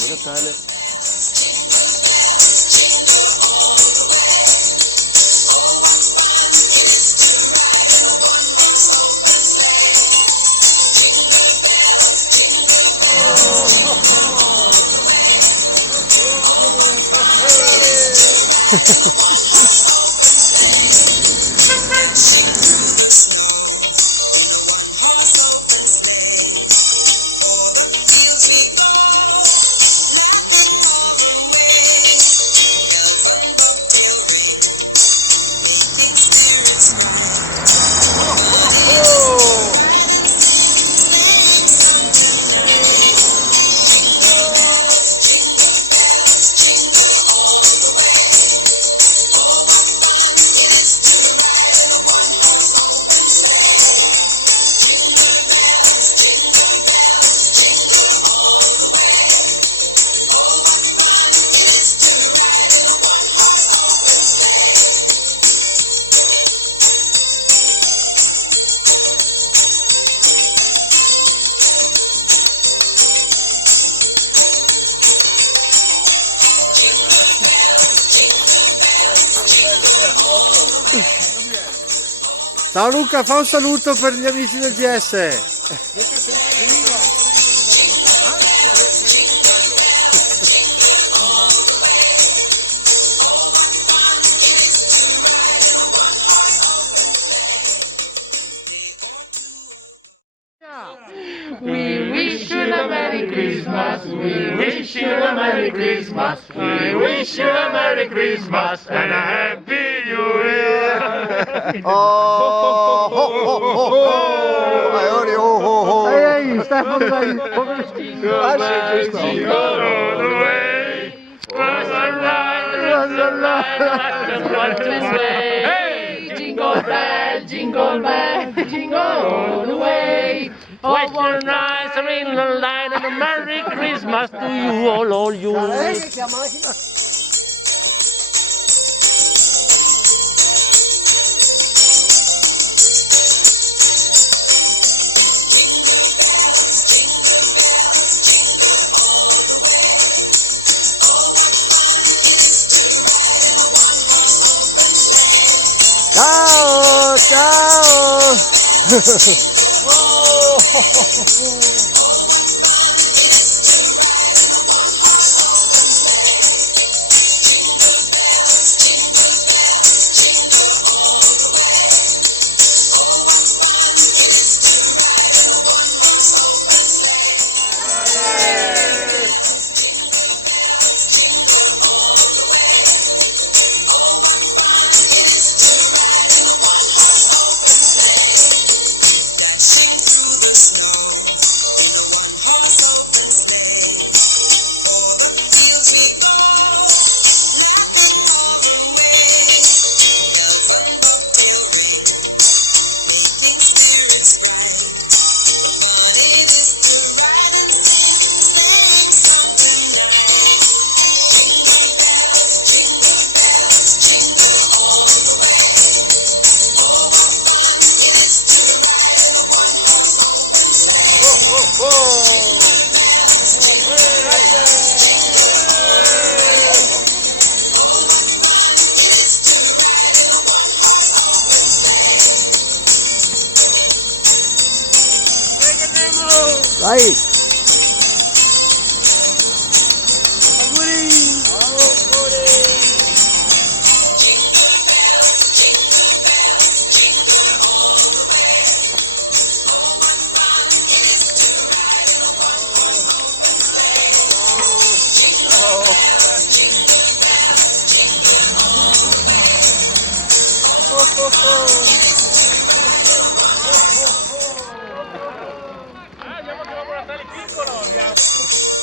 Buon Natale. Ciao Luca, fa un saluto per gli amici del GS. We wish you a Merry Christmas, we wish you a Merry Christmas, we wish you a Merry Christmas and a Happy New Year. Ehi, Stefano, dai. Jingle bells, jingle all the way. Was a ride to say. Hey, jingle bell, jingle bell, jingle all the way. What a nice ring the line and a Merry Christmas to you all you. Ciao, ciao. Dai. Andiamo che va a Natale piccolo, andiamo.